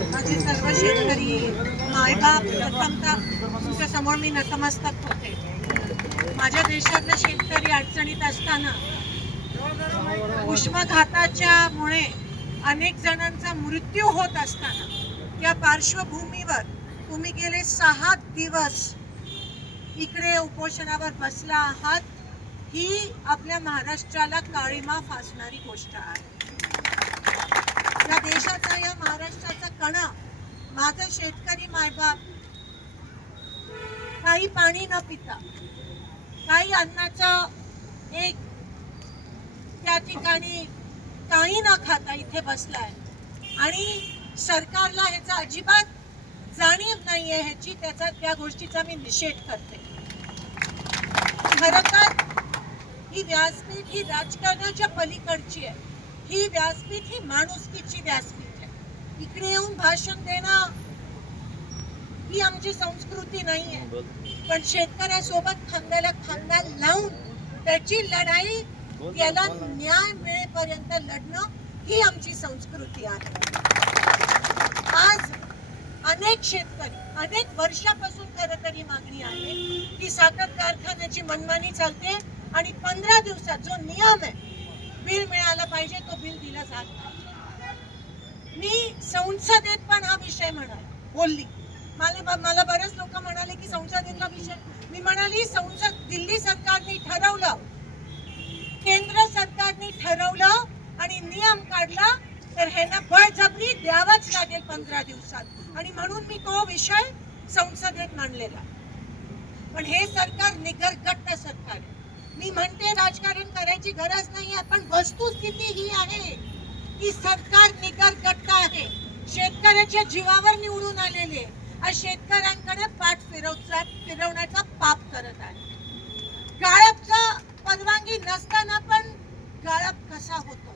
माझे सर्व शेतकरी मायबाप, प्रथमतः तुमच्या समोर मी नतमस्तक होते. माझ्या देशातले शेतकरी अडचणीत असताना उष्माघाताच्या मुळे अनेक जणांचा मृत्यू होत असताना या पार्श्वभूमीवर तुम्ही गेले 6 दिवस इकडे उपोषणावर बसला आहात, ही आपल्या महाराष्ट्राला काळीमा फासणारी गोष्ट आहे. या देशाचा, या महाराष्ट्राचा कणा, माझं शेतकरी मायबाप काही पाणी न पिता, काही अन्नाचा एक त्या ठिकाणी काही न खाता इथे बसलाय आणि सरकारला ह्याचा अजिबात जाणीव नाहीये ह्याची, त्या गोष्टीचा मी निषेध करते. खरं तर ही व्यासपीठ ही राजकारणाच्या पलीकडची आहे. ही व्यासपीठ ही माणुसकीची व्यासपीठ आहे. इकडे येऊन भाषण देणं ही आमची संस्कृती नाही आहे, पण शेतकऱ्यासोबत खांद्याला खांदा लावून त्याची लढाई, त्याला न्याय मिळेपर्यंत लढणं ही आमची संस्कृती आहे. आज अनेक शेतकरी अनेक वर्षापासून खरं तर ही मागणी आहे की साखर कारखान्याची मनमानी चालते आणि 15 दिवसात जो नियम आहे बिल मिळाला पाहिजे, तो बिल दिला जात नाही. मी संसदेत पण हा विषय बोलली. मला बरेच लोक म्हणाले की संसदेतला विषय, मी म्हणाली संसद, दिल्ली सरकारने ठरवलं, केंद्र सरकारने ठरवलं आणि नियम काढला तर ह्यांना बळजबरी द्यावंच लागेल 15 दिवसात, आणि म्हणून मी तो विषय संसदेत मांडलेला. पण हे सरकार निगरगट्ट सरकार आहे. मी म्हणते राजकारण करायची गरज नाही आहे, पण वस्तुस्थिती ही आहे की सरकार निगरगट्ट आहे. शेतकऱ्याच्या जीवावर निवडून आलेले आज शेतकऱ्यांकडे पाठ फिरवण्याचा पाप करत आहे. गाळपचा परवानगी नसताना पण गाळप कसा होतो.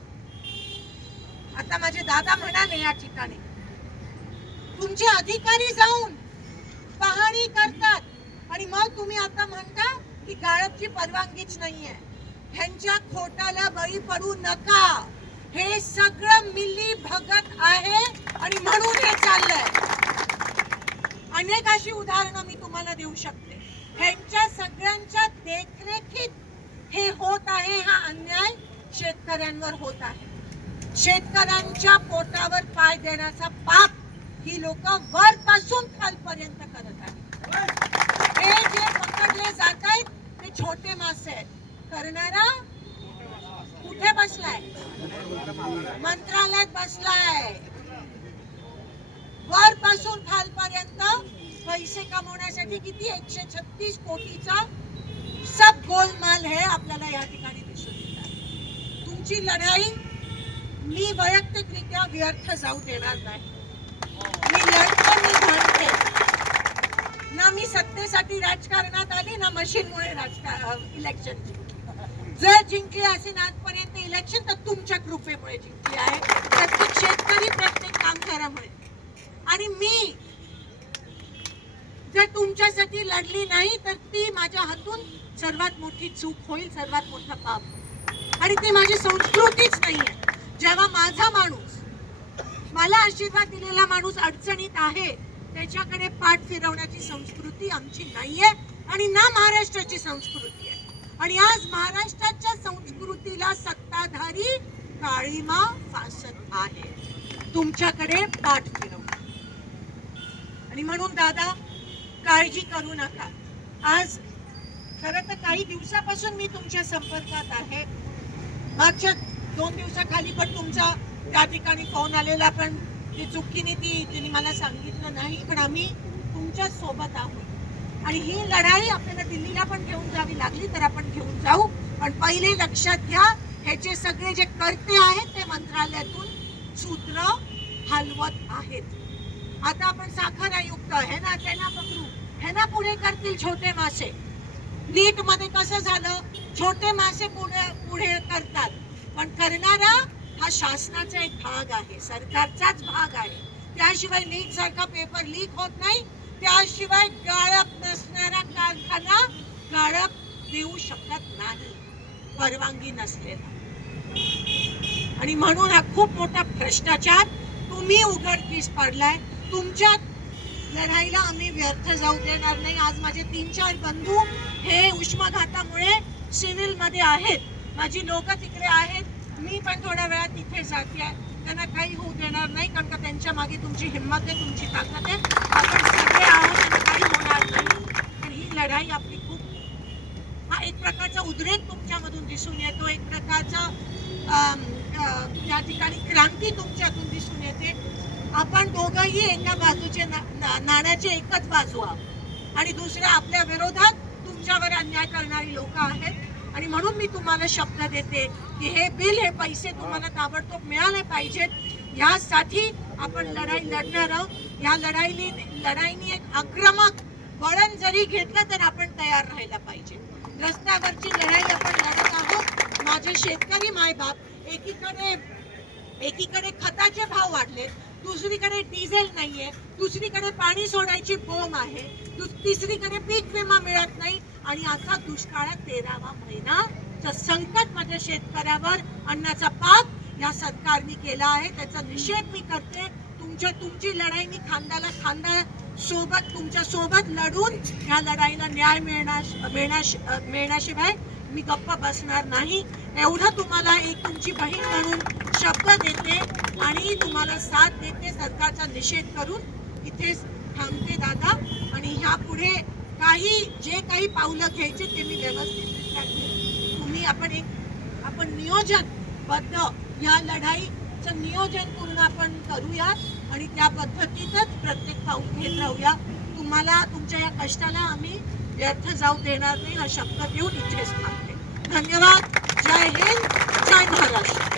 आता माझे दादा म्हणाले या ठिकाणी तुमचे अधिकारी जाऊन पाहणी करतात आणि मग तुम्ही आता म्हणता की गाळपची परवानगीच नाहीये. ह्यांच्या खोटाला बळी पडू नका. हे सगळं मिली भगत आहे आणि म्हणून हे चाललंय. अनेक अशी उदाहरणं मी तुम्हाला देऊ शकते. ह्यांच्या सगळ्यांच्या देखरेखीत हे होत आहे. हा अन्याय शेतकऱ्यांवर होत आहे. शेतकऱ्यांच्या पोटावर पाय देण्याचा पाप ही लोक वरपासून खालपर्यंत करत आहेत. हे जे पकडले जात आहेत ते छोटे मासे आहेत. करणारा कुठे बसलाय? मंत्रालयात बसलाय. वरपासून खालपर्यंत पैसे कमवण्यासाठी किती 136 कोटीचा सब गोलमाल हे आपल्याला या ठिकाणी दिसून येत आहे. तुमची लढाई मी वैयक्तिकरित्या व्यर्थ जाऊ देणार नाही. मी लढतो, मी भांडते ना. मी सत्तेसाठी राजकारणात आली ना मशीनमुळे इलेक्शन जिंकली. जर जिंकली असेल आजपर्यंत इलेक्शन तर तुमच्या कृपेमुळे जिंकली आहे. प्रत्येक शेतकरी, प्रत्येक कामगारामुळे. आणि मी जर तुमच्यासाठी लढली नाही तर ती माझ्या हातून सर्वात मोठी चूक होईल, सर्वात मोठा पाप. आणि ती माझी संस्कृतीच नाहीये. जेव्हा माझा माणूस, मला आशीर्वाद दिलेला माणूस अडचणीत आहे, त्याच्याकडे पाठ फिरवण्याची संस्कृती आमची नाहीये आणि ना महाराष्ट्राची संस्कृती आहे. आणि आज महाराष्ट्राच्या संस्कृतीला सत्ताधारी काळीमा फासत आहे. तुमच्याकडे पाठ फिरवणं. आणि म्हणून दादा, काळजी करू नका. आज खरं तर काही दिवसापासून मी तुमच्या संपर्कात आहे. मागच्या 2 दिवसाखाली पण तुमचा त्या ठिकाणी फोन आलेला, पण ती चुकीने तिने मला सांगितलं नाही. पण आम्ही तुमच्या सोबत आहोत आणि ही लढाई आपल्याला दिल्लीला पण घेऊन जावी लागली तर आपण घेऊन जाऊ. पण पहिले लक्षात घ्या, ह्याचे सगळे जे कर्ते आहेत ते मंत्रालयातून सूत्र हलवत आहेत. आता आपण साखर आयुक्त आहे ना, त्यांना पकडू, ह्यांना पुढे करतील छोटे मासे. नीट मध्ये कसं झालं, छोटे मासे पुढे करतात, पण करणारा हा शासनाचा एक भाग आहे, सरकारचाच भाग आहे. त्याशिवाय लीक सारखा पेपर लीक होत नाही. त्याशिवाय गाळप नसणारा कारखाना गाळप देऊ शकत नाही, परवानगी नसलेला. आणि म्हणून हा खूप मोठा भ्रष्टाचार तुम्ही उघडकीस पाडलाय. तुमच्या लढाईला आम्ही व्यर्थ जाऊ देणार नाही. आज माझे 3-4 बंधू हे उष्माघातामुळे सिव्हिल मध्ये आहेत. माझी लोक तिकडे आहेत. मी पण थोड्या वेळात तिथे जाते. त्यांना काही होऊ देणार नाही, कारण का त्यांच्या मागे तुमची हिंमत आहे, तुमची ताकद आहे. आपण सगळे आहोत, त्यांना काही होणार नाही. पण ही लढाई आपली खूप, हा एक प्रकारचा उद्रेक तुमच्यामधून दिसून येतो, एक प्रकारचा त्या ठिकाणी क्रांती तुमच्यातून दिसून येते. आपण दोघंही एका बाजूचे नाण्याचे एकच बाजू आहोत आणि दुसऱ्या आपल्या विरोधात तुमच्यावर अन्याय करणारी लोक आहेत. आणि म्हणून मी तुम्हाला शब्द देते की हे बिल, हे पैसे तुम्हाला ताबडतोब मिळाले पाहिजेत. यासाठी आपण लढाई लढणार आहोत. या लढाईनी एक आक्रमक वळण जरी घेतलं तर आपण तयार राहायला पाहिजे. रस्त्यावरची लढाई आपण लढत आहोत. माझे शेतकरी मायबाप, एकीकडे खताचे भाव वाढले, दुसरीकडे डिझेल नाहीये, दुसरीकडे पाणी सोडायची बोंब आहे, तिसरीकडे पीक विमा मिळत नाही आणि असा दुष्काळात 13वा महिना संकट माझ्या शेतकऱ्यावर अन्नाचा पाक या सरकारने केला आहे. त्याचा निषेध मी करते. तुमची लढाई मी खांद्याला खांदा सोबत तुमच्या सोबत लढून या लढाईला न्याय मिळण्याशिवाय मी गप्प बसणार नाही. एवढं तुम्हाला एक तुमची बहीण म्हणून शब्द देते आणि तुम्हाला साथ देते. सरकारचा निषेध करून इथेच थांबते दादा. आणि ह्या पुढे जे काही पावलं घ्यायचे ते मी व्यवस्थित तुम्ही आपण नियोजनबद्ध या लढाईचं नियोजन पूर्ण आपण करूयात आणि त्या पद्धतीतच प्रत्येक पाऊल घेत राहूया. तुम्हाला तुमच्या या कष्टाला आम्ही व्यर्थ जाऊ देणार नाही हा शब्द देऊन इथेच थांबते. धन्यवाद. जय हिंद, जय महाराष्ट्र.